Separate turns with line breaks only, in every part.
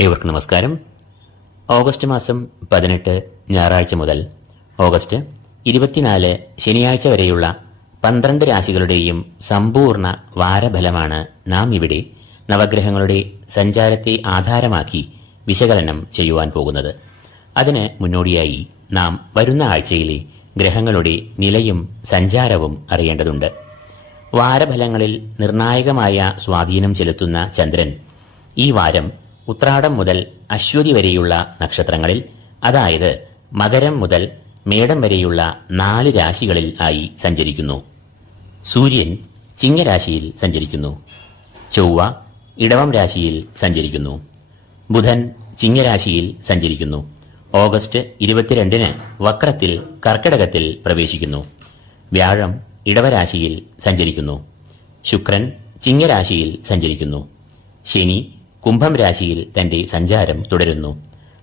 ഏവർക്കും നമസ്കാരം. ഓഗസ്റ്റ് മാസം പതിനെട്ട് ഞായറാഴ്ച മുതൽ ഓഗസ്റ്റ് ഇരുപത്തിനാല് ശനിയാഴ്ച വരെയുള്ള പന്ത്രണ്ട് രാശികളുടെയും സമ്പൂർണ വാരഫലമാണ് നാം ഇവിടെ നവഗ്രഹങ്ങളുടെ സഞ്ചാരത്തെ ആധാരമാക്കി വിശകലനം ചെയ്യുവാൻ പോകുന്നത്. അതിന് മുന്നോടിയായി നാം വരുന്ന ആഴ്ചയിലെ ഗ്രഹങ്ങളുടെ നിലയും സഞ്ചാരവും അറിയേണ്ടതുണ്ട്. വാരഫലങ്ങളിൽ നിർണായകമായ സ്വാധീനം ചെലുത്തുന്ന ചന്ദ്രൻ ഈ വാരം ഉത്രാടം മുതൽ അശ്വതി വരെയുള്ള നക്ഷത്രങ്ങളിൽ അതായത് മകരം മുതൽ മേടം വരെയുള്ള നാല് രാശികളിൽ ആയി സഞ്ചരിക്കുന്നു. സൂര്യൻ ചിങ്ങരാശിയിൽ സഞ്ചരിക്കുന്നു. ചൊവ്വ ഇടവം രാശിയിൽ സഞ്ചരിക്കുന്നു. ബുധൻ ചിങ്ങരാശിയിൽ സഞ്ചരിക്കുന്നു. ഓഗസ്റ്റ് ഇരുപത്തിരണ്ടിന് വക്രത്തിൽ കർക്കിടകത്തിൽ പ്രവേശിക്കുന്നു. വ്യാഴം ഇടവരാശിയിൽ സഞ്ചരിക്കുന്നു. ശുക്രൻ ചിങ്ങരാശിയിൽ സഞ്ചരിക്കുന്നു. ശനി കുംഭം രാശിയിൽ തന്റെ സഞ്ചാരം തുടരുന്നു.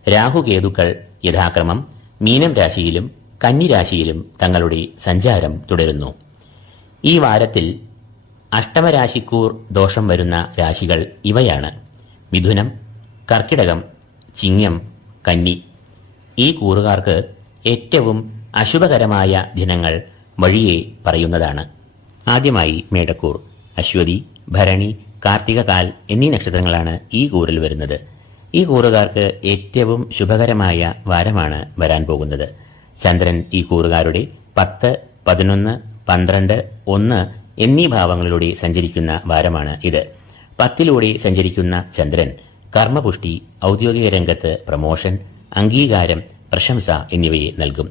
രാഹുകേതുക്കൾ യഥാക്രമം മീനം രാശിയിലും കന്നിരാശിയിലും തങ്ങളുടെ സഞ്ചാരം തുടരുന്നു. ഈ വാരത്തിൽ അഷ്ടമരാശിക്കൂർ ദോഷം വരുന്ന രാശികൾ ഇവയാണ്. മിഥുനം കർക്കിടകം ചിങ്ങം കന്നി. ഈ കൂറുകാർക്ക് ഏറ്റവും അശുഭകരമായ ദിനങ്ങൾ വഴിയെ പറയുന്നതാണ്. ആദ്യമായി മേടക്കൂർ അശ്വതി ഭരണി കാർത്തികകാൽ എന്നീ നക്ഷത്രങ്ങളാണ് ഈ കൂറിൽ വരുന്നത്. ഈ കൂറുകാർക്ക് ഏറ്റവും ശുഭകരമായ വാരമാണ് വരാൻ പോകുന്നത്. ചന്ദ്രൻ ഈ കൂറുകാരുടെ പത്ത് പതിനൊന്ന് പന്ത്രണ്ട് ഒന്ന് എന്നീ ഭാവങ്ങളിലൂടെ സഞ്ചരിക്കുന്ന വാരമാണ് ഇത്. പത്തിലൂടെ സഞ്ചരിക്കുന്ന ചന്ദ്രൻ കർമ്മപുഷ്ടി ഔദ്യോഗിക രംഗത്ത് പ്രമോഷൻ അംഗീകാരം പ്രശംസ എന്നിവയെ നൽകും.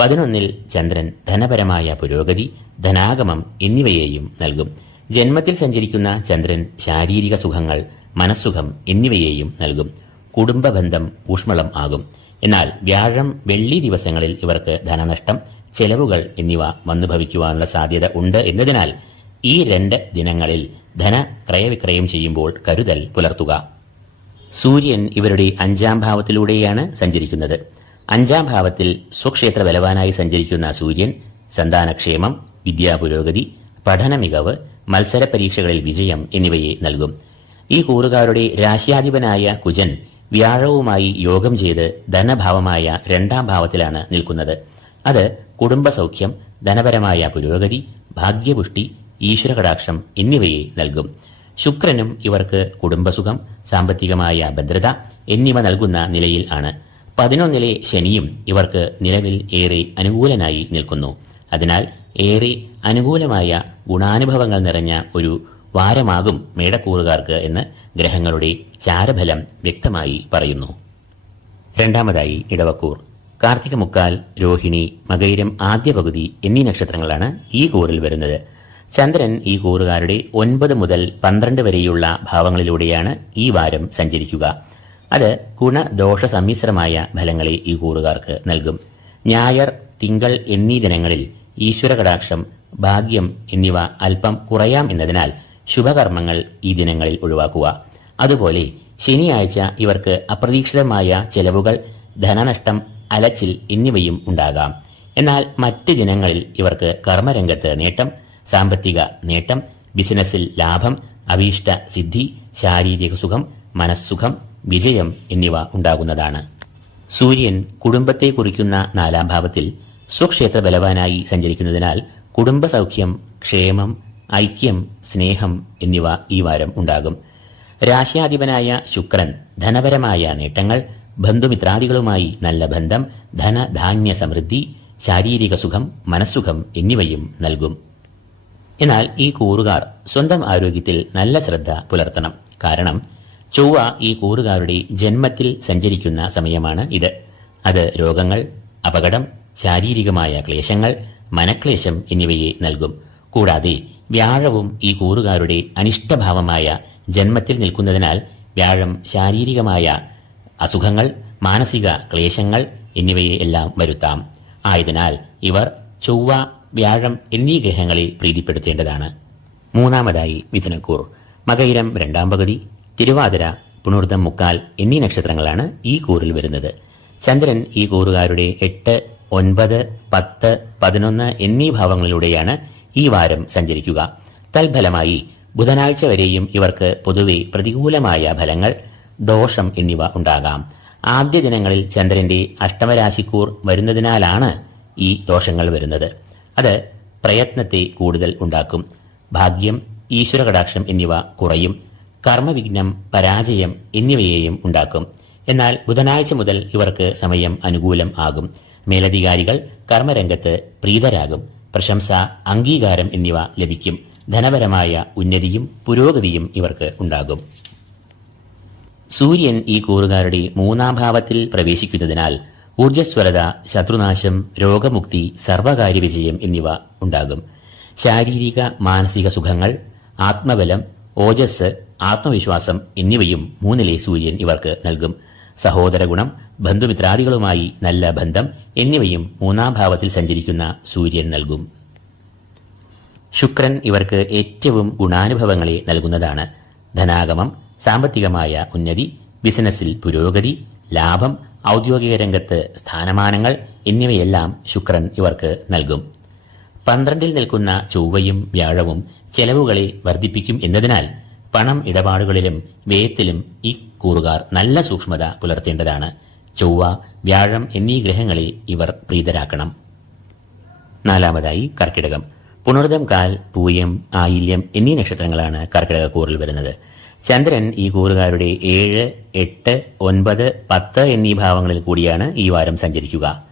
പതിനൊന്നിൽ ചന്ദ്രൻ ധനപരമായ പുരോഗതി ധനാഗമം എന്നിവയെയും നൽകും. ജന്മത്തിൽ സഞ്ചരിക്കുന്ന ചന്ദ്രൻ ശാരീരിക സുഖങ്ങൾ മനസ്സുഖം എന്നിവയെയും നൽകും. കുടുംബബന്ധം ഊഷ്മളം ആകും. എന്നാൽ വ്യാഴം വെള്ളി ദിവസങ്ങളിൽ ഇവർക്ക് ധനനഷ്ടം ചെലവുകൾ എന്നിവ വന്നു ഭവിക്കുവാനുള്ള സാധ്യത ഉണ്ട് എന്നതിനാൽ ഈ രണ്ട് ദിനങ്ങളിൽ ധന ക്രയവിക്രയം ചെയ്യുമ്പോൾ കരുതൽ പുലർത്തുക. സൂര്യൻ ഇവരുടെ അഞ്ചാം ഭാവത്തിലൂടെയാണ് സഞ്ചരിക്കുന്നത്. അഞ്ചാം ഭാവത്തിൽ സ്വക്ഷേത്ര ബലവാനായി സഞ്ചരിക്കുന്ന സൂര്യൻ സന്താനക്ഷേമം വിദ്യാപുരോഗതി പഠന മികവ് മത്സര പരീക്ഷകളിൽ വിജയം എന്നിവയെ നൽകും. ഈ കൂറുകാരുടെ രാശ്യാധിപനായ കുജൻ വ്യാഴവുമായി യോഗം ചെയ്ത് ധനഭാവമായ രണ്ടാം ഭാവത്തിലാണ് നിൽക്കുന്നത്. അത് കുടുംബസൗഖ്യം ധനപരമായ പുരോഗതി ഭാഗ്യപുഷ്ടി ഈശ്വരകടാക്ഷം എന്നിവയെ നൽകും. ശുക്രനും ഇവർക്ക് കുടുംബസുഖം സാമ്പത്തികമായ ഭദ്രത എന്നിവ നൽകുന്ന നിലയിൽ ആണ്. പതിനൊന്നിലെ ശനിയും ഇവർക്ക് നിലവിൽ ഏറെ അനുകൂലനായി നിൽക്കുന്നു. അതിനാൽ ഏറെ അനുകൂലമായ ഗുണാനുഭവങ്ങൾ നിറഞ്ഞ ഒരു വാരമാകും മേടക്കൂറുകാർക്ക് എന്ന് ഗ്രഹങ്ങളുടെ ചാരഫലം വ്യക്തമായി പറയുന്നു. രണ്ടാമതായി ഇടവക്കൂർ. കാർത്തിക മുക്കാൽ രോഹിണി മകൈരം ആദ്യ പകുതി എന്നീ നക്ഷത്രങ്ങളാണ് ഈ കൂറിൽ വരുന്നത്. ചന്ദ്രൻ ഈ കൂറുകാരുടെ ഒൻപത് മുതൽ പന്ത്രണ്ട് വരെയുള്ള ഭാവങ്ങളിലൂടെയാണ് ഈ വാരം സഞ്ചരിക്കുക. അത് ഗുണദോഷ സമ്മിശ്രമായ ഫലങ്ങളെ ഈ കൂറുകാർക്ക് നൽകും. ഞായർ തിങ്കൾ എന്നീ ദിനങ്ങളിൽ ഈശ്വര കടാക്ഷം ഭാഗ്യം എന്നിവ അല്പം കുറയാം എന്നതിനാൽ ശുഭകർമ്മങ്ങൾ ഈ ദിനങ്ങളിൽ ഒഴിവാക്കുക. അതുപോലെ ശനിയാഴ്ച ഇവർക്ക് അപ്രതീക്ഷിതമായ ചെലവുകൾ ധനനഷ്ടം അലച്ചിൽ എന്നിവയും ഉണ്ടാകാം. എന്നാൽ മറ്റ് ദിനങ്ങളിൽ ഇവർക്ക് കർമ്മരംഗത്ത് നേട്ടം സാമ്പത്തിക നേട്ടം ബിസിനസ്സിൽ ലാഭം അഭീഷ്ട സിദ്ധി ശാരീരിക സുഖം മനസ്സുഖം വിജയം എന്നിവ ഉണ്ടാകുന്നതാണ്. സൂര്യൻ കുടുംബത്തെ കുറിക്കുന്ന നാലാം ഭാവത്തിൽ സ്വക്ഷേത്ര ബലവാനായി സഞ്ചരിക്കുന്നതിനാൽ കുടുംബസൗഖ്യം ക്ഷേമം ഐക്യം സ്നേഹം എന്നിവ ഈ വാരം ഉണ്ടാകും. രാശ്യാധിപനായ ശുക്രൻ ധനപരമായ നേട്ടങ്ങൾ ബന്ധുമിത്രാദികളുമായി നല്ല ബന്ധം ധനധാന്യ സമൃദ്ധി ശാരീരിക സുഖം മനസ്സുഖം എന്നിവയും നൽകും. എന്നാൽ ഈ കൂറുകാർ സ്വന്തം ആരോഗ്യത്തിൽ നല്ല ശ്രദ്ധ പുലർത്തണം. കാരണം ചൊവ്വ ഈ കൂറുകാരുടെ ജന്മത്തിൽ സഞ്ചരിക്കുന്ന സമയമാണ് ഇത്. അത് രോഗങ്ങൾ അപകടം ശാരീരികമായ ക്ലേശങ്ങൾ മനക്ലേശം എന്നിവയെ നൽകും. കൂടാതെ വ്യാഴവും ഈ കൂറുകാരുടെ അനിഷ്ടഭാവമായ ജന്മത്തിൽ നിൽക്കുന്നതിനാൽ വ്യാഴം ശാരീരികമായ അസുഖങ്ങൾ മാനസിക ക്ലേശങ്ങൾ എന്നിവയെ എല്ലാം വരുത്താം. ആയതിനാൽ ഇവർ ചൊവ്വ വ്യാഴം എന്നീ ഗ്രഹങ്ങളെ പ്രീതിപ്പെടുത്തേണ്ടതാണ്. മൂന്നാമതായി മിഥുനക്കൂർ. മകയിരം രണ്ടാം പകുതി തിരുവാതിര പുണർദം മുക്കാൽ എന്നീ നക്ഷത്രങ്ങളാണ് ഈ കൂറിൽ വരുന്നത്. ചന്ദ്രൻ ഈ കൂറുകാരുടെ എട്ട് ഒൻപത് പത്ത് പതിനൊന്ന് എന്നീ ഭാവങ്ങളിലൂടെയാണ് ഈ വാരം സഞ്ചരിക്കുക. തൽഫലമായി ബുധനാഴ്ച വരെയും ഇവർക്ക് പൊതുവെ പ്രതികൂലമായ ഫലങ്ങൾ ദോഷം എന്നിവ ഉണ്ടാകാം. ആദ്യ ദിനങ്ങളിൽ ചന്ദ്രന്റെ അഷ്ടമരാശിക്കൂർ വരുന്നതിനാലാണ് ഈ ദോഷങ്ങൾ വരുന്നത്. അത് പ്രയത്നത്തെ കൂടുതൽ ഉണ്ടാക്കും. ഭാഗ്യം ഈശ്വര കടാക്ഷം എന്നിവ കുറയും. കർമ്മവിഘ്നം പരാജയം എന്നിവയെയും ഉണ്ടാക്കും. എന്നാൽ ബുധനാഴ്ച മുതൽ ഇവർക്ക് സമയം അനുകൂലം ആകും. മേലധികാരികൾ കർമ്മരംഗത്ത് പ്രീതരാകും. പ്രശംസ അംഗീകാരം എന്നിവ ലഭിക്കും. ധനപരമായ ഉന്നതിയും പുരോഗതിയും ഇവർക്ക് ഉണ്ടാകും. സൂര്യൻ ഈ കൂറുകാരുടെ മൂന്നാം ഭാവത്തിൽ പ്രവേശിക്കുന്നതിനാൽ ഊർജസ്വലത ശത്രുനാശം രോഗമുക്തി സർവകാര്യ വിജയം എന്നിവ ഉണ്ടാകും. ശാരീരിക മാനസിക സുഖങ്ങൾ ആത്മബലം ഓജസ് ആത്മവിശ്വാസം എന്നിവയും മൂന്നിലെ സൂര്യൻ ഇവർക്ക് നൽകും. സഹോദര ഗുണം ബന്ധുമിത്രാദികളുമായി നല്ല ബന്ധം എന്നിവയും മൂന്നാം ഭാവത്തിൽ സഞ്ചരിക്കുന്ന സൂര്യൻ നൽകും. ശുക്രൻ ഇവർക്ക് ഏറ്റവും ഗുണാനുഭവങ്ങളെ നൽകുന്നതാണ്. ധനാഗമം സാമ്പത്തികമായ ഉന്നതി ബിസിനസ്സിൽ പുരോഗതി ലാഭം ഔദ്യോഗിക രംഗത്ത് സ്ഥാനമാനങ്ങൾ എന്നിവയെല്ലാം ശുക്രൻ ഇവർക്ക് നൽകും. പന്ത്രണ്ടിൽ നിൽക്കുന്ന ചൊവ്വയും വ്യാഴവും ചെലവുകളെ വർദ്ധിപ്പിക്കും എന്നതിനാൽ പണം ഇടപാടുകളിലും വ്യയത്തിലും ഈ കൂറുകാർ നല്ല സൂക്ഷ്മത പുലർത്തേണ്ടതാണ്. ചൊവ്വ വ്യാഴം എന്നീ ഗ്രഹങ്ങളെ ഇവർ പ്രീതരാക്കണം. നാലാമതായി കർക്കിടകം. പുണർദം കാൽ പൂയം ആയില്യം എന്നീ നക്ഷത്രങ്ങളാണ് കർക്കിടക കൂറിൽ വരുന്നത്. ചന്ദ്രൻ ഈ കൂറുകാരുടെ ഏഴ് എട്ട് ഒൻപത് പത്ത് എന്നീ ഭാവങ്ങളിൽ കൂടിയാണ് ഈ വാരം സഞ്ചരിക്കുക.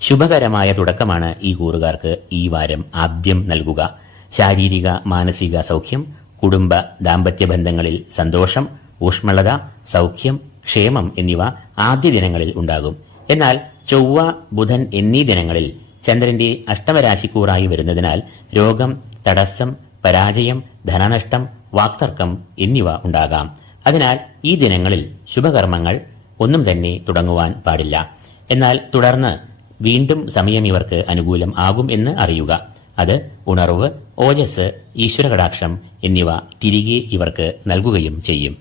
ശുഭകരമായ തുടക്കമാണ് ഈ കൂറുകാർക്ക് ഈ വാരം ആദ്യം നൽകുക. ശാരീരിക മാനസിക സൗഖ്യം കുടുംബ ദാമ്പത്യ ബന്ധങ്ങളിൽ സന്തോഷം ഊഷ്മളത സൗഖ്യം ക്ഷേമം എന്നിവ ആദ്യ ദിനങ്ങളിൽ ഉണ്ടാകും. എന്നാൽ ചൊവ്വ ബുധൻ എന്നീ ദിനങ്ങളിൽ ചന്ദ്രന്റെ അഷ്ടമരാശിക്കൂറായി വരുന്നതിനാൽ രോഗം തടസ്സം പരാജയം ധനനഷ്ടം വാക്തർക്കം എന്നിവ ഉണ്ടാകാം. അതിനാൽ ഈ ദിനങ്ങളിൽ ശുഭകർമ്മങ്ങൾ ഒന്നും തന്നെ തുടങ്ങുവാൻ പാടില്ല. എന്നാൽ തുടർന്ന് വീണ്ടും സമയം ഇവർക്ക് അനുകൂലം ആകും എന്ന് അറിയുക. അത് ഉണർവ് ഓജസ് ഈശ്വരകടാക്ഷം എന്നിവ തിരികെ ഇവർക്ക് നൽകുകയും ചെയ്യും.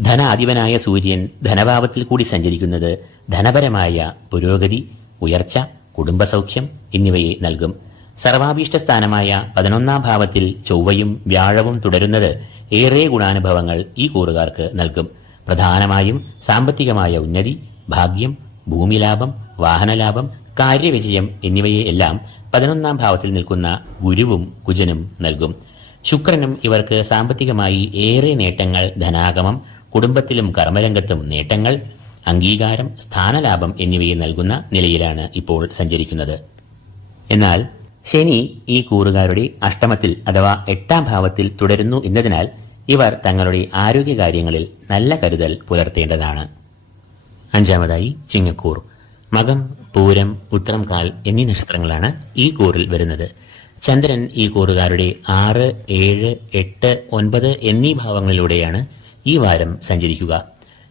ധനാധിപനായ സൂര്യൻ ധനഭാവത്തിൽ കൂടി സഞ്ചരിക്കുന്നത് ധനപരമായ പുരോഗതി ഉയർച്ച കുടുംബസൗഖ്യം എന്നിവയെ നൽകും. സർവാഭീഷ്ട സ്ഥാനമായ പതിനൊന്നാം ഭാവത്തിൽ ചൊവ്വയും വ്യാഴവും തുടരുന്നത് ഏറെ ഗുണാനുഭവങ്ങൾ ഈ കൂറുകാർക്ക് നൽകും. പ്രധാനമായും സാമ്പത്തികമായ ഉന്നതി ഭാഗ്യം ഭൂമിലാഭം വാഹനലാഭം കാര്യവിജയം എന്നിവയെ എല്ലാം പതിനൊന്നാം ഭാവത്തിൽ നിൽക്കുന്ന ഗുരുവും കുജനും നൽകും. ശുക്രനും ഇവർക്ക് സാമ്പത്തികമായി ഏറെ നേട്ടങ്ങൾ ധനാഗമം കുടുംബത്തിലും കർമ്മരംഗത്തും നേട്ടങ്ങൾ അംഗീകാരം സ്ഥാനലാഭം എന്നിവയെ നൽകുന്ന നിലയിലാണ് ഇപ്പോൾ സഞ്ചരിക്കുന്നത്. എന്നാൽ ശനി ഈ കൂറുകാരുടെ അഷ്ടമത്തിൽ അഥവാ എട്ടാം ഭാവത്തിൽ തുടരുന്നു എന്നതിനാൽ ഇവർ തങ്ങളുടെ ആരോഗ്യകാര്യങ്ങളിൽ നല്ല കരുതൽ പുലർത്തേണ്ടതാണ്. അഞ്ചാമതായി ചിങ്ങക്കൂർ. മകം പൂരം ഉത്തരം കാൽ എന്നീ നക്ഷത്രങ്ങളാണ് ഈ കൂറിൽ വരുന്നത്. ചന്ദ്രൻ ഈ കൂറുകാരുടെ ആറ് ഏഴ് എട്ട് ഒൻപത് എന്നീ ഭാവങ്ങളിലൂടെയാണ് ഈ വാരം സഞ്ചരിക്കുക.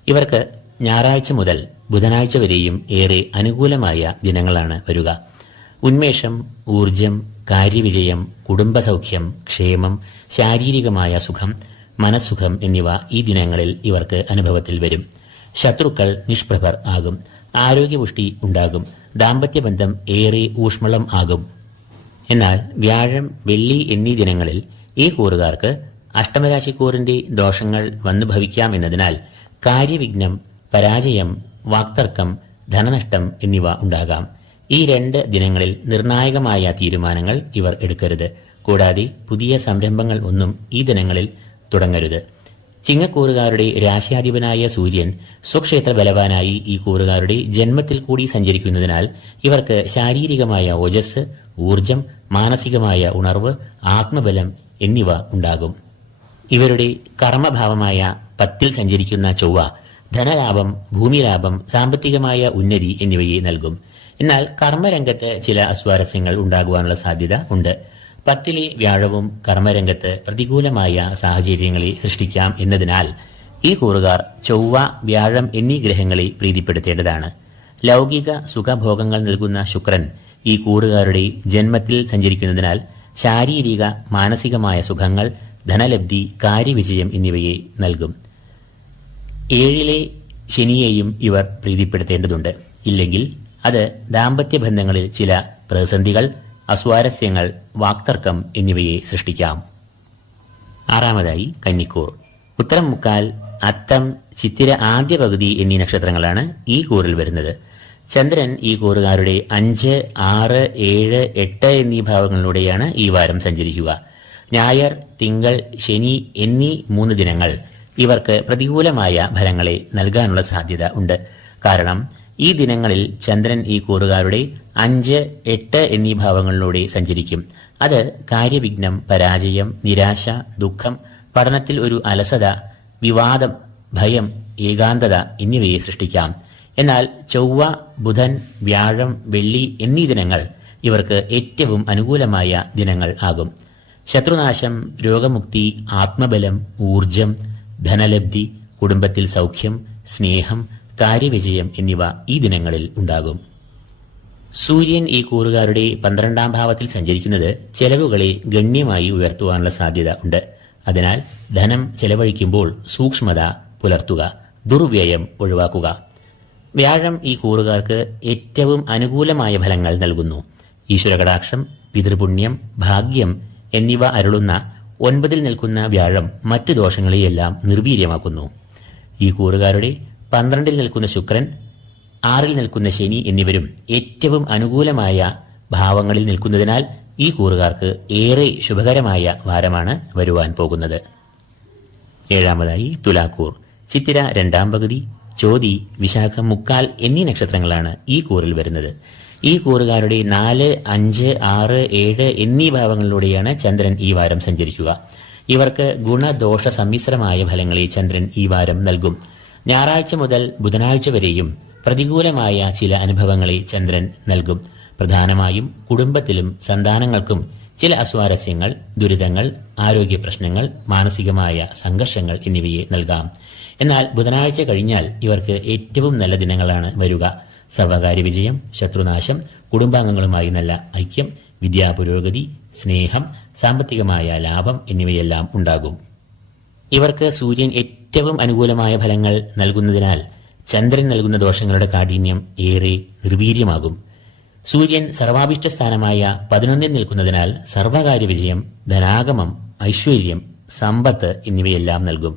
ഇവർക്ക് ഞായറാഴ്ച മുതൽ ബുധനാഴ്ച വരെയും ഏറെ അനുകൂലമായ ദിനങ്ങളാണ് വരിക. ഉന്മേഷം ഊർജം കാര്യവിജയം കുടുംബസൗഖ്യം ക്ഷേമം ശാരീരികമായ സുഖം മനസ്സുഖം എന്നിവ ഈ ദിനങ്ങളിൽ ഇവർക്ക് അനുഭവത്തിൽ വരും. ശത്രുക്കൾ നിഷ്പ്രഭർ ആകും. ആരോഗ്യപുഷ്ടി ഉണ്ടാകും. ദാമ്പത്യബന്ധം ഏറെ ഊഷ്മളം ആകും. എന്നാൽ വ്യാഴം വെള്ളി എന്നീ ദിനങ്ങളിൽ ഈ കൂറുകാർക്ക് അഷ്ടമരാശിക്കൂറിന്റെ ദോഷങ്ങൾ വന്നു ഭവിക്കാമെന്നതിനാൽ കാര്യവിഘ്നം പരാജയം വാക്തർക്കം ധനനഷ്ടം എന്നിവ ഉണ്ടാകാം. ഈ രണ്ട് ദിനങ്ങളിൽ നിർണായകമായ തീരുമാനങ്ങൾ ഇവർ എടുക്കരുത്. കൂടാതെ പുതിയ സംരംഭങ്ങൾ ഒന്നും ഈ ദിനങ്ങളിൽ തുടങ്ങരുത്. ചിങ്ങക്കൂറുകാരുടെ രാശിയാധിപനായ സൂര്യൻ സ്വക്ഷേത്ര ബലവാനായി ഈ കൂറുകാരുടെ ജന്മത്തിൽ കൂടി സഞ്ചരിക്കുന്നതിനാൽ ഇവർക്ക് ശാരീരികമായ ഓജസ് ഊർജം മാനസികമായ ഉണർവ് ആത്മബലം എന്നിവ ഉണ്ടാകും. ഇവരുടെ കർമ്മഭാവമായ പത്തിൽ സഞ്ചരിക്കുന്ന ചൊവ്വ ധനലാഭം ഭൂമിലാഭം സാമ്പത്തികമായ ഉന്നതി എന്നിവയെ നൽകും. എന്നാൽ കർമ്മരംഗത്ത് ചില അസ്വാരസ്യങ്ങൾ ഉണ്ടാകുവാനുള്ള സാധ്യത ഉണ്ട്. പത്തിലെ വ്യാഴവും കർമ്മരംഗത്ത് പ്രതികൂലമായ സാഹചര്യങ്ങളെ സൃഷ്ടിക്കാം എന്നതിനാൽ ഈ കൂറുകാർ ചൊവ്വ വ്യാഴം എന്നീ ഗ്രഹങ്ങളെ പ്രീതിപ്പെടുത്തേണ്ടതാണ്. ലൗകിക സുഖഭോഗങ്ങൾ നൽകുന്ന ശുക്രൻ ഈ കൂറുകാരുടെ ജന്മത്തിൽ സഞ്ചരിക്കുന്നതിനാൽ ശാരീരിക മാനസികമായ സുഖങ്ങൾ ധനലബ്ധി കാര്യവിജയം എന്നിവയെ നൽകും. ഏഴിലെ ശനിയെയും ഇവർ പ്രീതിപ്പെടുത്തേണ്ടതുണ്ട്. ഇല്ലെങ്കിൽ അത് ദാമ്പത്യ ബന്ധങ്ങളിൽ ചില പ്രതിസന്ധികൾ അസ്വാരസ്യങ്ങൾ വാക്തർക്കം എന്നിവയെ സൃഷ്ടിക്കാം. ആറാമതായി കന്നിക്കൂർ. ഉത്തരം മുക്കാൽ അത്തം ചിത്തിര ആദ്യ പകുതി എന്നീ നക്ഷത്രങ്ങളാണ് ഈ കൂറിൽ വരുന്നത്. ചന്ദ്രൻ ഈ കൂറുകാരുടെ അഞ്ച് ആറ് ഏഴ് എട്ട് എന്നീ ഭാവങ്ങളിലൂടെയാണ് ഈ വാരം സഞ്ചരിക്കുക. ഞായർ തിങ്കൾ ശനി എന്നീ മൂന്ന് ദിനങ്ങൾ ഇവർക്ക് പ്രതികൂലമായ ഫലങ്ങളെ നൽകാനുള്ള സാധ്യത ഉണ്ട്. കാരണം ഈ ദിനങ്ങളിൽ ചന്ദ്രൻ ഈ കൂറുകാരുടെ അഞ്ച് എട്ട് എന്നീ ഭാവങ്ങളിലൂടെ സഞ്ചരിക്കും. അത് കാര്യവിഘ്നം പരാജയം നിരാശ ദുഃഖം പഠനത്തിൽ ഒരു അലസത വിവാദം ഭയം ഏകാന്തത എന്നിവയെ സൃഷ്ടിക്കാം. എന്നാൽ ചൊവ്വ ബുധൻ വ്യാഴം വെള്ളി എന്നീ ദിനങ്ങൾ ഇവർക്ക് ഏറ്റവും അനുകൂലമായ ദിനങ്ങൾ ആകും. ശത്രുനാശം രോഗമുക്തി ആത്മബലം ഊർജം ധനലബ്ധി കുടുംബത്തിൽ സൗഖ്യം സ്നേഹം കാര്യവിജയം എന്നിവ ഈ ദിനങ്ങളിൽ ഉണ്ടാകും. സൂര്യൻ ഈ കൂറുകാരുടെ പന്ത്രണ്ടാം ഭാവത്തിൽ സഞ്ചരിക്കുന്നത് ചെലവുകളെ ഗണ്യമായി ഉയർത്തുവാനുള്ള സാധ്യത ഉണ്ട്. അതിനാൽ ധനം ചെലവഴിക്കുമ്പോൾ സൂക്ഷ്മത പുലർത്തുക ദുർവ്യയം ഒഴിവാക്കുക. വ്യാഴം ഈ കൂറുകാർക്ക് ഏറ്റവും അനുകൂലമായ ഫലങ്ങൾ നൽകുന്നു. ഈശ്വരകടാക്ഷം പിതൃപുണ്യം ഭാഗ്യം എന്നിവ അരുളുന്ന ഒൻപതിൽ നിൽക്കുന്ന വ്യാഴം മറ്റു ദോഷങ്ങളെയെല്ലാം നിർവീര്യമാക്കുന്നു. ഈ കൂറുകാരുടെ പന്ത്രണ്ടിൽ നിൽക്കുന്ന ശുക്രൻ ആറിൽ നിൽക്കുന്ന ശനി എന്നിവരും ഏറ്റവും അനുകൂലമായ ഭാവങ്ങളിൽ നിൽക്കുന്നതിനാൽ ഈ കൂറുകാർക്ക് ഏറെ ശുഭകരമായ വാരമാണ് വരുവാൻ പോകുന്നത്. ഏഴാമതായി തുലാക്കൂർ ചിത്തിര രണ്ടാം പകുതി ചോതി വിശാഖ മുക്കാൽ എന്നീ നക്ഷത്രങ്ങളാണ് ഈ കൂറിൽ വരുന്നത്. ഈ കൂറുകാരുടെ നാല് അഞ്ച് ആറ് ഏഴ് എന്നീ ഭാവങ്ങളിലൂടെയാണ് ചന്ദ്രൻ ഈ വാരം സഞ്ചരിക്കുക. ഇവർക്ക് ഗുണദോഷ സമ്മിശ്രമായ ഫലങ്ങളെ ചന്ദ്രൻ ഈ വാരം നൽകും. ഞായറാഴ്ച മുതൽ ബുധനാഴ്ച വരെയും പ്രതികൂലമായ ചില അനുഭവങ്ങളെ ചന്ദ്രൻ നൽകും. പ്രധാനമായും കുടുംബത്തിലും സന്താനങ്ങൾക്കും ചില അസ്വാരസ്യങ്ങൾ ദുരിതങ്ങൾ ആരോഗ്യ പ്രശ്നങ്ങൾ മാനസികമായ സംഘർഷങ്ങൾ എന്നിവയെ നൽകാം. എന്നാൽ ബുധനാഴ്ച കഴിഞ്ഞാൽ ഇവർക്ക് ഏറ്റവും നല്ല ദിനങ്ങളാണ് വരിക. സർവകാര്യ വിജയം ശത്രുനാശം കുടുംബാംഗങ്ങളുമായി നല്ല ഐക്യം വിദ്യാപുരോഗതി സ്നേഹം സാമ്പത്തികമായ ലാഭം എന്നിവയെല്ലാം ഉണ്ടാകും. ഇവർക്ക് സൂര്യൻ ഏറ്റവും അനുകൂലമായ ഫലങ്ങൾ നൽകുന്നതിനാൽ ചന്ദ്രൻ നൽകുന്ന ദോഷങ്ങളുടെ കാഠിന്യം ഏറെ നിർവീര്യമാകും. സൂര്യൻ സർവാഭിഷ്ട സ്ഥാനമായ പതിനൊന്നിൽ നിൽക്കുന്നതിനാൽ സർവകാര്യ വിജയം ധനാഗമം ഐശ്വര്യം സമ്പത്ത് എന്നിവയെല്ലാം നൽകും.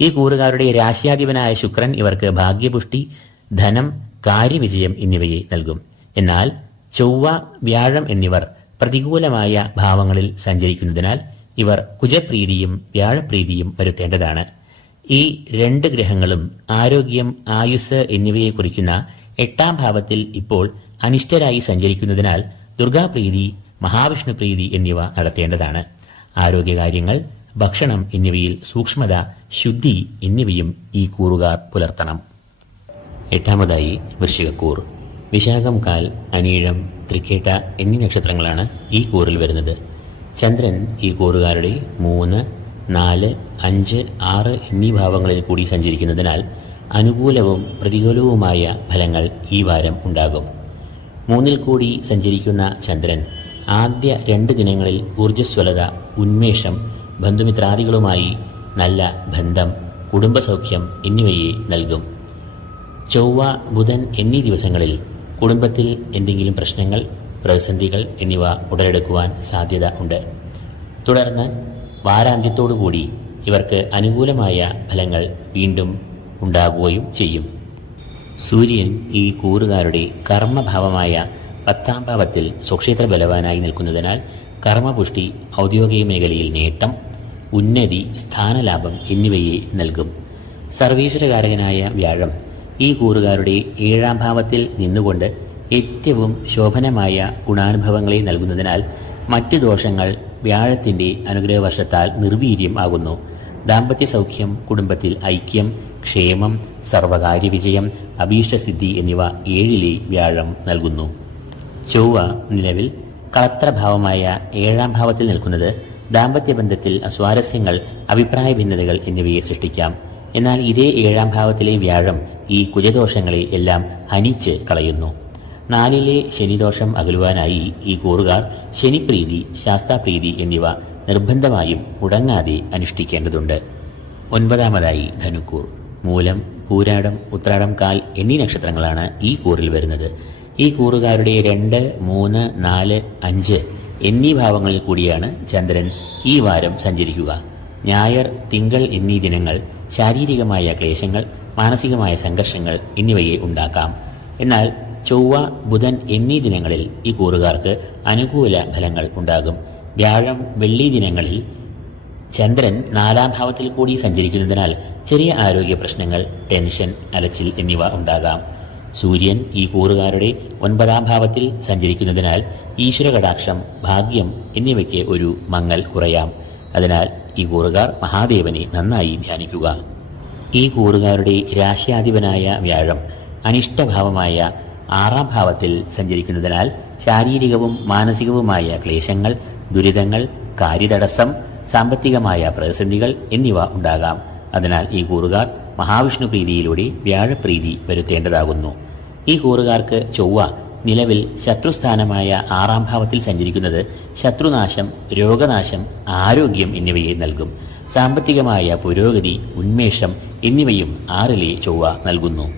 ഈ കൂറുകാരുടെ രാശിയാധിപനായ ശുക്രൻ ഇവർക്ക് ഭാഗ്യപുഷ്ടി ധനം കാര്യവിജയം എന്നിവയെ നൽകും. എന്നാൽ ചൊവ്വ വ്യാഴം എന്നിവർ പ്രതികൂലമായ ഭാവങ്ങളിൽ സഞ്ചരിക്കുന്നതിനാൽ ഇവർ കുജപ്രീതിയും വ്യാഴപ്രീതിയും വരുത്തേണ്ടതാണ്. ഈ രണ്ട് ഗ്രഹങ്ങളും ആരോഗ്യം ആയുസ് എന്നിവയെ കുറിക്കുന്ന എട്ടാം ഭാവത്തിൽ ഇപ്പോൾ അനിഷ്ടരായി സഞ്ചരിക്കുന്നതിനാൽ ദുർഗാപ്രീതി മഹാവിഷ്ണു പ്രീതി എന്നിവ നടത്തേണ്ടതാണ്. ആരോഗ്യകാര്യങ്ങൾ ഭക്ഷണം എന്നിവയിൽ സൂക്ഷ്മത ശുദ്ധി എന്നിവയും ഈ കൂറുകാർ പുലർത്തണം. എട്ടാമതായി വൃശ്ചികക്കൂർ. വിശാഖം കാൽ അനീഴം തൃക്കേട്ട എന്നീ നക്ഷത്രങ്ങളാണ് ഈ കൂറിൽ വരുന്നത്. ചന്ദ്രൻ ഈ കൂറുകാരുടെ മൂന്ന് നാല് അഞ്ച് ആറ് എന്നീ ഭാവങ്ങളിൽ കൂടി സഞ്ചരിക്കുന്നതിനാൽ അനുകൂലവും പ്രതികൂലവുമായ ഫലങ്ങൾ ഈ വാരം ഉണ്ടാകും. മൂന്നിൽ കൂടി സഞ്ചരിക്കുന്ന ചന്ദ്രൻ ആദ്യ രണ്ട് ദിനങ്ങളിൽ ഊർജസ്വലത ഉന്മേഷം ബന്ധുമിത്രാദികളുമായി നല്ല ബന്ധം കുടുംബസൗഖ്യം എന്നിവയെ നൽകും. ചൊവ്വ ബുധൻ എന്നീ ദിവസങ്ങളിൽ കുടുംബത്തിൽ എന്തെങ്കിലും പ്രശ്നങ്ങൾ പ്രതിസന്ധികൾ എന്നിവ ഉടലെടുക്കുവാൻ സാധ്യത ഉണ്ട്. തുടർന്ന് വാരാന്ത്യത്തോടുകൂടി ഇവർക്ക് അനുകൂലമായ ഫലങ്ങൾ വീണ്ടും ഉണ്ടാകുകയും ചെയ്യും. സൂര്യൻ ഈ കൂറുകാരുടെ കർമ്മഭാവമായ പത്താം ഭാവത്തിൽ സ്വക്ഷേത്ര ബലവാനായി നിൽക്കുന്നതിനാൽ കർമ്മപുഷ്ടി ഔദ്യോഗിക മേഖലയിൽ നേട്ടം ഉന്നതി സ്ഥാനലാഭം എന്നിവയെ നൽകും. സർവീശ്വരകാരകനായ വ്യാഴം ഈ കൂറുകാരുടെ ഏഴാം ഭാവത്തിൽ നിന്നുകൊണ്ട് ഏറ്റവും ശോഭനമായ ഗുണാനുഭവങ്ങളെ നൽകുന്നതിനാൽ മറ്റു ദോഷങ്ങൾ വ്യാഴത്തിന്റെ അനുഗ്രഹവശത്താൽ നിർവീര്യം ആകുന്നു. ദാമ്പത്യ സൗഖ്യം കുടുംബത്തിൽ ഐക്യം ക്ഷേമം സർവകാര്യ വിജയം അഭീഷ്ടസിദ്ധി എന്നിവ ഏഴിലെ വ്യാഴം നൽകുന്നു. ചൊവ്വ നിലവിൽ കളത്രഭാവമായ ഏഴാം ഭാവത്തിൽ നിൽക്കുന്നത് ദാമ്പത്യ ബന്ധത്തിൽ അസ്വാരസ്യങ്ങൾ അഭിപ്രായ ഭിന്നതകൾ എന്നിവയെ സൃഷ്ടിക്കാം. എന്നാൽ ഇതേ ഏഴാം ഭാവത്തിലെ വ്യാഴം ഈ കുജദോഷങ്ങളെ എല്ലാം ഹനിച്ച് കളയുന്നു. നാലിലെ ശനിദോഷം അകലുവാനായി ഈ കൂറുകാർ ശനിപ്രീതി ശാസ്താപ്രീതി എന്നിവ നിർബന്ധമായും മുടങ്ങാതെ അനുഷ്ഠിക്കേണ്ടതുണ്ട്. ഒൻപതാമതായി ധനുക്കൂർ. മൂലം പൂരാടം ഉത്രാടം കാൽ എന്നീ നക്ഷത്രങ്ങളാണ് ഈ കൂറിൽ വരുന്നത്. ഈ കൂറുകാരുടെ രണ്ട് മൂന്ന് നാല് അഞ്ച് എന്നീ ഭാവങ്ങളിൽ കൂടിയാണ് ചന്ദ്രൻ ഈ വാരം സഞ്ചരിക്കുക. ഞായർ തിങ്കൾ എന്നീ ദിനങ്ങൾ ശാരീരികമായ ക്ലേശങ്ങൾ മാനസികമായ സംഘർഷങ്ങൾ എന്നിവയെ ഉണ്ടാക്കാം. എന്നാൽ ചൊവ്വ ബുധൻ എന്നീ ദിനങ്ങളിൽ ഈ കൂറുകാർക്ക് അനുകൂല ഫലങ്ങൾ ഉണ്ടാകും. വ്യാഴം വെള്ളി ദിനങ്ങളിൽ ചന്ദ്രൻ നാലാം ഭാവത്തിൽ കൂടി സഞ്ചരിക്കുന്നതിനാൽ ചെറിയ ആരോഗ്യ പ്രശ്നങ്ങൾ ടെൻഷൻ അലച്ചിൽ എന്നിവ ഉണ്ടാകാം. സൂര്യൻ ഈ കൂറുകാരുടെ ഒൻപതാം ഭാവത്തിൽ സഞ്ചരിക്കുന്നതിനാൽ ഈശ്വര കടാക്ഷം ഭാഗ്യം എന്നിവയ്ക്ക് ഒരു മങ്ങൽ കുറയാം. അതിനാൽ ഈ കൂറുകാർ മഹാദേവനെ നന്നായി ധ്യാനിക്കുക. ഈ കൂറുകാരുടെ രാശ്യാധിപനായ വ്യാഴം അനിഷ്ടഭാവമായ ആറാം ഭാവത്തിൽ സഞ്ചരിക്കുന്നതിനാൽ ശാരീരികവും മാനസികവുമായ ക്ലേശങ്ങൾ ദുരിതങ്ങൾ കാര്യതടസ്സം സാമ്പത്തികമായ പ്രതിസന്ധികൾ എന്നിവ ഉണ്ടാകാം. അതിനാൽ ഈ കൂറുകാർ മഹാവിഷ്ണു പ്രീതിയിലൂടെ വ്യാഴപ്രീതി വരുത്തേണ്ടതാകുന്നു. ഈ കൂറുകാർക്ക് ചൊവ്വ നിലവിൽ ശത്രുസ്ഥാനമായ ആറാം ഭാവത്തിൽ സഞ്ചരിക്കുന്നത് ശത്രുനാശം രോഗനാശം ആരോഗ്യം എന്നിവയെ നൽകും. സാമ്പത്തികമായ പുരോഗതി ഉന്മേഷം എന്നിവയും ആറിലെ ചൊവ്വ നൽകുന്നു.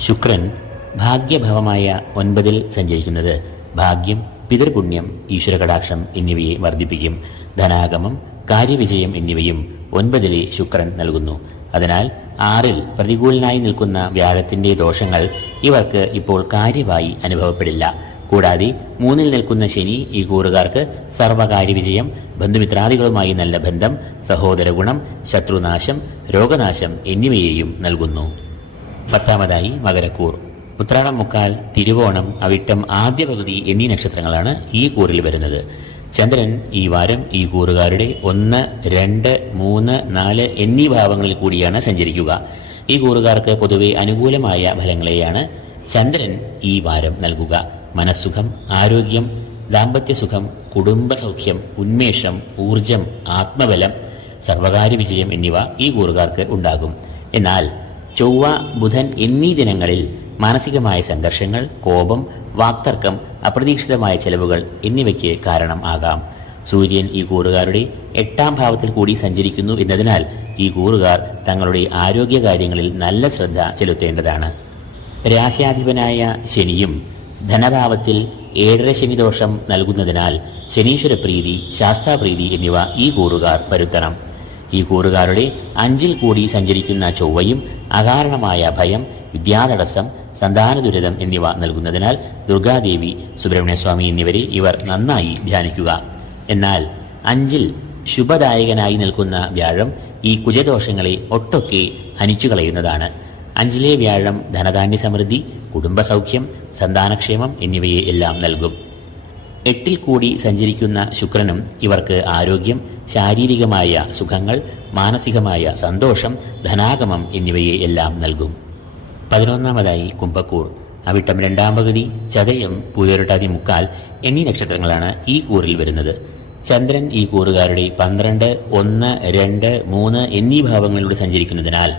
ശുക്രൻ ഭാഗ്യഭാവമായ ഒൻപതിൽ സഞ്ചരിക്കുന്നത് ഭാഗ്യം പിതൃപുണ്യം ഈശ്വരകടാക്ഷം എന്നിവയെ വർദ്ധിപ്പിക്കും. ധനാഗമം കാര്യവിജയം എന്നിവയും ഒൻപതിലെ ശുക്രൻ നൽകുന്നു. അതിനാൽ ആറിൽ പ്രതികൂലനായി നിൽക്കുന്ന വ്യാഴത്തിന്റെ ദോഷങ്ങൾ ഇവർക്ക് ഇപ്പോൾ കാര്യമായി അനുഭവപ്പെടില്ല. കൂടാതെ മൂന്നിൽ നിൽക്കുന്ന ശനി ഈ കൂറുകാർക്ക് സർവകാര്യ വിജയം ബന്ധുമിത്രാദികളുമായി നല്ല ബന്ധം സഹോദര ഗുണം ശത്രുനാശം രോഗനാശം എന്നിവയെയും നൽകുന്നു. പത്താമതായി മകരക്കൂർ. ഉത്രാടം മുക്കാൽ തിരുവോണം അവിട്ടം ആദ്യ പകുതി എന്നീ നക്ഷത്രങ്ങളാണ് ഈ കൂറിൽ വരുന്നത്. ചന്ദ്രൻ ഈ വാരം ഈ കൂറുകാരുടെ ഒന്ന് രണ്ട് മൂന്ന് നാല് എന്നീ ഭാവങ്ങളിൽ കൂടിയാണ് സഞ്ചരിക്കുക. ഈ കൂറുകാർക്ക് പൊതുവെ അനുകൂലമായ ഫലങ്ങളെയാണ് ചന്ദ്രൻ ഈ വാരം നൽകുക. മനസ്സുഖം ആരോഗ്യം ദാമ്പത്യസുഖം കുടുംബസൗഖ്യം ഉന്മേഷം ഊർജം ആത്മബലം സർവകാര്യ വിജയം എന്നിവ ഈ കൂറുകാർക്ക് ഉണ്ടാകും. എന്നാൽ ചൊവ്വ ബുധൻ എന്നീ ദിനങ്ങളിൽ മാനസികമായ സംഘർഷങ്ങൾ കോപം വാക്തർക്കം അപ്രതീക്ഷിതമായ ചെലവുകൾ എന്നിവയ്ക്ക് കാരണം ആകാം. സൂര്യൻ ഈ കൂറുകാരുടെ എട്ടാം ഭാവത്തിൽ കൂടി സഞ്ചരിക്കുന്നു എന്നതിനാൽ ഈ കൂറുകാർ തങ്ങളുടെ ആരോഗ്യകാര്യങ്ങളിൽ നല്ല ശ്രദ്ധ ചെലുത്തേണ്ടതാണ്. രാശാധിപനായ ശനിയും ധനഭാവത്തിൽ ഏഴര ശനി ദോഷം നൽകുന്നതിനാൽ ശനീശ്വര പ്രീതി ശാസ്താപ്രീതി എന്നിവ ഈ കൂറുകാർ വരുത്തണം. ഈ കൂറുകാരുടെ അഞ്ചിൽ കൂടി സഞ്ചരിക്കുന്ന ചൊവ്വയും അകാരണമായ ഭയം വിദ്യാതടസ്സം സന്താന ദുരിതം എന്നിവ നൽകുന്നതിനാൽ ദുർഗാദേവി സുബ്രഹ്മണ്യസ്വാമി എന്നിവരെ ഇവർ നന്നായി ധ്യാനിക്കുക. എന്നാൽ അഞ്ചിൽ ശുഭദായകനായി നിൽക്കുന്ന വ്യാഴം ഈ കുജദോഷങ്ങളെ ഒട്ടൊക്കെ ഹനിച്ചു കളയുന്നതാണ്. അഞ്ചിലെ വ്യാഴം ധനധാന്യ സമൃദ്ധി കുടുംബസൗഖ്യം സന്താനക്ഷേമം എന്നിവയെ എല്ലാം നൽകും. എട്ടിൽ കൂടി സഞ്ചരിക്കുന്ന ശുക്രനും ഇവർക്ക് ആരോഗ്യം ശാരീരികമായ സുഖങ്ങൾ മാനസികമായ സന്തോഷം ധനാഗമം എന്നിവയെ എല്ലാം നൽകും. പതിനൊന്നാമതായി കുംഭക്കൂർ. അവിട്ടം രണ്ടാം പകുതി ചതയം പുയരട്ടാതി മുക്കാൽ എന്നീ നക്ഷത്രങ്ങളാണ് ഈ കൂറിൽ വരുന്നത്. ചന്ദ്രൻ ഈ കൂറുകാരുടെ പന്ത്രണ്ട് ഒന്ന് രണ്ട് മൂന്ന് എന്നീ ഭാവങ്ങളിലൂടെ സഞ്ചരിക്കുന്നതിനാൽ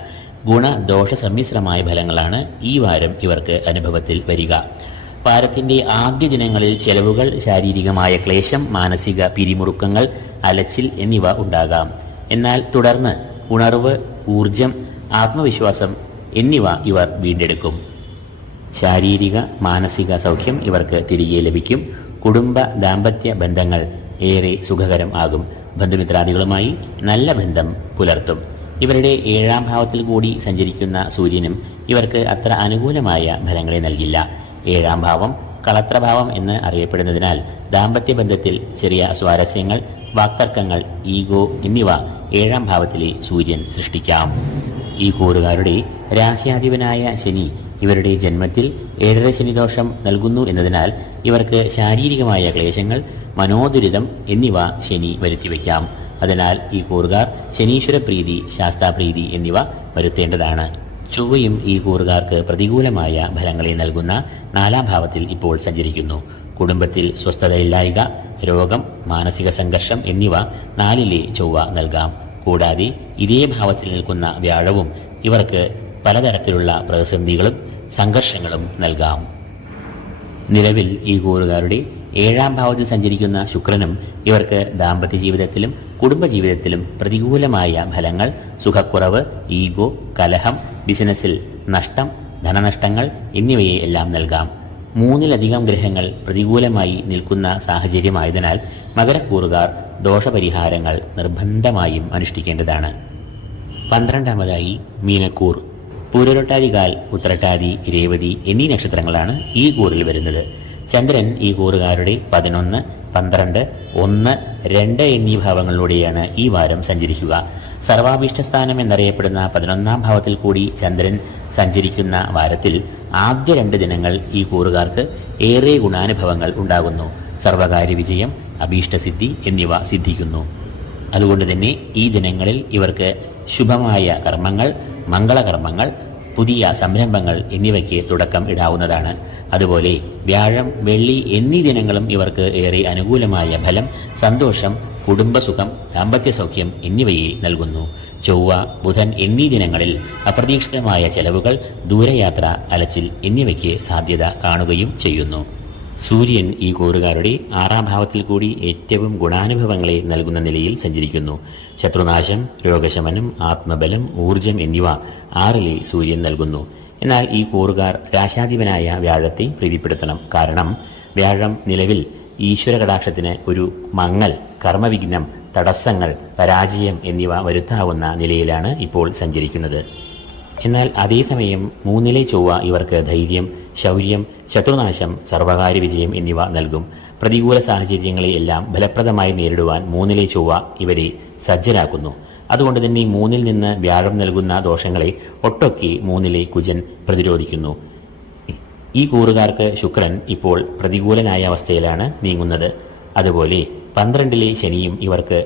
ഗുണ ദോഷ സമ്മിശ്രമായ ഫലങ്ങളാണ് ഈ വാരം ഇവർക്ക് അനുഭവത്തിൽ വരിക. വാരത്തിന്റെ ആദ്യ ദിനങ്ങളിൽ ചെലവുകൾ ശാരീരികമായ ക്ലേശം മാനസിക പിരിമുറുക്കങ്ങൾ അലച്ചിൽ എന്നിവ ഉണ്ടാകാം. എന്നാൽ തുടർന്ന് ഉണർവ് ഊർജം ആത്മവിശ്വാസം എന്നിവ ഇവർ വീണ്ടെടുക്കും. ശാരീരിക മാനസിക സൗഖ്യം ഇവർക്ക് തിരികെ ലഭിക്കും. കുടുംബ ദാമ്പത്യ ബന്ധങ്ങൾ ഏറെ സുഖകരം ആകും. ബന്ധുമിത്രാദികളുമായി നല്ല ബന്ധം പുലർത്തും. ഇവരുടെ ഏഴാം ഭാവത്തിൽ കൂടി സഞ്ചരിക്കുന്ന സൂര്യനും ഇവർക്ക് അത്ര അനുകൂലമായ ഫലങ്ങളെ നൽകില്ല. ഏഴാം ഭാവം കളത്രഭാവം എന്ന് അറിയപ്പെടുന്നതിനാൽ ദാമ്പത്യ ബന്ധത്തിൽ ചെറിയ സ്വാരസ്യങ്ങൾ വാക്തർക്കങ്ങൾ ഈഗോ എന്നിവ ഏഴാം ഭാവത്തിലെ സൂര്യൻ സൃഷ്ടിക്കാം. ഈ കൂറുകാരുടെ രാശ്യാധിപനായ ശനി ഇവരുടെ ജന്മത്തിൽ ഏഴര ശനിദോഷം നൽകുന്നു എന്നതിനാൽ ഇവർക്ക് ശാരീരികമായ ക്ലേശങ്ങൾ മനോദുരിതം എന്നിവ ശനി വരുത്തിവെക്കാം. അതിനാൽ ഈ കൂറുകാർ ശനീശ്വര പ്രീതി ശാസ്താപ്രീതി എന്നിവ വരുത്തേണ്ടതാണ്. ചൊവ്വയും ഈ കൂറുകാർക്ക് പ്രതികൂലമായ ഫലങ്ങളെ നൽകുന്ന നാലാം ഭാവത്തിൽ ഇപ്പോൾ സഞ്ചരിക്കുന്നു. കുടുംബത്തിൽ സ്വസ്ഥതയില്ലായ്ക രോഗം മാനസിക സംഘർഷം എന്നിവ നാലിലെ ചൊവ്വ നൽകാം. കൂടാതെ ഇതേ ഭാവത്തിൽ നിൽക്കുന്ന വ്യാഴവും ഇവർക്ക് പലതരത്തിലുള്ള പ്രതിസന്ധികളും സംഘർഷങ്ങളും നൽകാം. നിലവിൽ ഈ കൂറുകാരുടെ ഏഴാം ഭാവത്തിൽ സഞ്ചരിക്കുന്ന ശുക്രനും ഇവർക്ക് ദാമ്പത്യ ജീവിതത്തിലും കുടുംബജീവിതത്തിലും പ്രതികൂലമായ ഫലങ്ങൾ സുഖക്കുറവ് ഈഗോ കലഹം ബിസിനസ്സിൽ നഷ്ടം ധനനഷ്ടങ്ങൾ എന്നിവയെ എല്ലാം നൽകാം. മൂന്നിലധികം ഗ്രഹങ്ങൾ പ്രതികൂലമായി നിൽക്കുന്ന സാഹചര്യമായതിനാൽ മകരക്കൂറുകാർ ദോഷപരിഹാരങ്ങൾ നിർബന്ധമായും അനുഷ്ഠിക്കേണ്ടതാണ്. പന്ത്രണ്ടാമതായി മീനക്കൂർ. പൂരൊട്ടാതികാൽ ഉത്രട്ടാതി രേവതി എന്നീ നക്ഷത്രങ്ങളാണ് ഈ കൂറിൽ വരുന്നത്. ചന്ദ്രൻ ഈ കൂറുകാരുടെ പതിനൊന്ന് പന്ത്രണ്ട് ഒന്ന് രണ്ട് എന്നീ ഭാവങ്ങളിലൂടെയാണ് ഈ വാരം സഞ്ചരിക്കുക. സർവാഭീഷ്ടസ്ഥാനം എന്നറിയപ്പെടുന്ന പതിനൊന്നാം ഭാവത്തിൽ കൂടി ചന്ദ്രൻ സഞ്ചരിക്കുന്ന വാരത്തിൽ ആദ്യ രണ്ട് ദിനങ്ങൾ ഈ കൂറുകാർക്ക് ഏറെ ഗുണാനുഭവങ്ങൾ ഉണ്ടാകുന്നു. സർവകാര്യ വിജയം അഭീഷ്ടസിദ്ധി എന്നിവ സിദ്ധിക്കുന്നു. അതുകൊണ്ട് തന്നെ ഈ ദിനങ്ങളിൽ ഇവർക്ക് ശുഭമായ കർമ്മങ്ങൾ മംഗളകർമ്മങ്ങൾ പുതിയ സംരംഭങ്ങൾ എന്നിവയ്ക്ക് തുടക്കം ഇടാവുന്നതാണ്. അതുപോലെ വ്യാഴം വെള്ളി എന്നീ ദിനങ്ങളും ഇവർക്ക് ഏറെ അനുകൂലമായ ഫലം സന്തോഷം കുടുംബസുഖം ദാമ്പത്യ സൗഖ്യം എന്നിവയെ നൽകുന്നു. ചൊവ്വ ബുധൻ എന്നീ ദിനങ്ങളിൽ അപ്രതീക്ഷിതമായ ചെലവുകൾ ദൂരയാത്ര അലച്ചിൽ എന്നിവയ്ക്ക് സാധ്യത കാണുകയും ചെയ്യുന്നു. സൂര്യൻ ഈ കൂറുകാരുടെ ആറാം ഭാവത്തിൽ കൂടി ഏറ്റവും ഗുണാനുഭവങ്ങളെ നൽകുന്ന നിലയിൽ സഞ്ചരിക്കുന്നു. ശത്രുനാശം രോഗശമനം ആത്മബലം ഊർജം എന്നിവ ആറിലെ സൂര്യൻ നൽകുന്നു. എന്നാൽ ഈ കൂറുകാർ രാശാധിപനായ വ്യാഴത്തെ പ്രീതിപ്പെടുത്തണം. കാരണം വ്യാഴം നിലവിൽ ഈശ്വര കടാക്ഷത്തിന് ഒരു മങ്ങൽ കർമ്മവിഘ്നം തടസ്സങ്ങൾ പരാജയം എന്നിവ വരുത്താവുന്ന നിലയിലാണ് ഇപ്പോൾ സഞ്ചരിക്കുന്നത്. എന്നാൽ അതേസമയം മൂന്നിലെ ചൊവ്വ ഇവർക്ക് ധൈര്യം ശൗര്യം ശത്രുനാശം സർവകാര്യ വിജയം എന്നിവ നൽകും. പ്രതികൂല സാഹചര്യങ്ങളെ എല്ലാം ഫലപ്രദമായി നേരിടുവാൻ മൂന്നിലെ ചൊവ്വ ഇവരെ സജ്ജരാക്കുന്നു. അതുകൊണ്ട് തന്നെ മൂന്നിൽ നിന്ന് വ്യാഴം നൽകുന്ന ദോഷങ്ങളെ ഒട്ടൊക്കെ മൂന്നിലെ കുജൻ പ്രതിരോധിക്കുന്നു. ഈ കൂറുകാർക്ക് ശുക്രൻ ഇപ്പോൾ പ്രതികൂലനായ അവസ്ഥയിലാണ് നീങ്ങുന്നത്. അതുപോലെ പന്ത്രണ്ടിലെ ശനിയും ഇവർക്ക്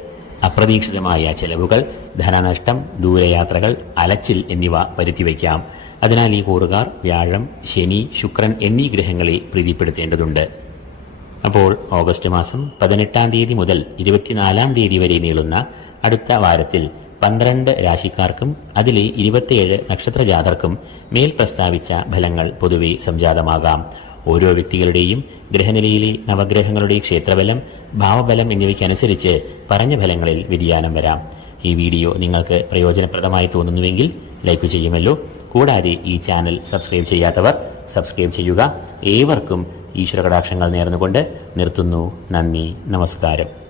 അപ്രതീക്ഷിതമായ ചെലവുകൾ ധനനഷ്ടം ദൂരയാത്രകൾ അലച്ചിൽ എന്നിവ വരുത്തിവെക്കാം അതിനാൽ ഈ കൂറുകാർ വ്യാഴം ശനി ശുക്രൻ എന്നീ ഗ്രഹങ്ങളെ പ്രീതിപ്പെടുത്തേണ്ടതുണ്ട്. അപ്പോൾ ഓഗസ്റ്റ് മാസം പതിനെട്ടാം തീയതി മുതൽ ഇരുപത്തിനാലാം തീയതി വരെ നീളുന്ന അടുത്ത വാരത്തിൽ പന്ത്രണ്ട് രാശിക്കാർക്കും അതിലെ ഇരുപത്തിയേഴ് നക്ഷത്രജാതർക്കും മേൽ പ്രസ്താവിച്ച ഫലങ്ങൾ പൊതുവെ സംജാതമാകാം. ഓരോ വ്യക്തികളുടെയും ഗ്രഹനിലയിലെ നവഗ്രഹങ്ങളുടെ ക്ഷേത്രബലം ഭാവബലം എന്നിവയ്ക്കനുസരിച്ച് പറഞ്ഞ ഫലങ്ങളിൽ വ്യതിയാനം വരാം. ഈ വീഡിയോ നിങ്ങൾക്ക് പ്രയോജനപ്രദമായി തോന്നുന്നുവെങ്കിൽ ലൈക്ക് ചെയ്യുമല്ലോ. കൂടാതെ ഈ ചാനൽ സബ്സ്ക്രൈബ് ചെയ്യാത്തവർ സബ്സ്ക്രൈബ് ചെയ്യുക. ഏവർക്കും ഈശ്വര കടാക്ഷങ്ങൾ നേർന്നുകൊണ്ട് നിർത്തുന്നു. നന്ദി. നമസ്കാരം.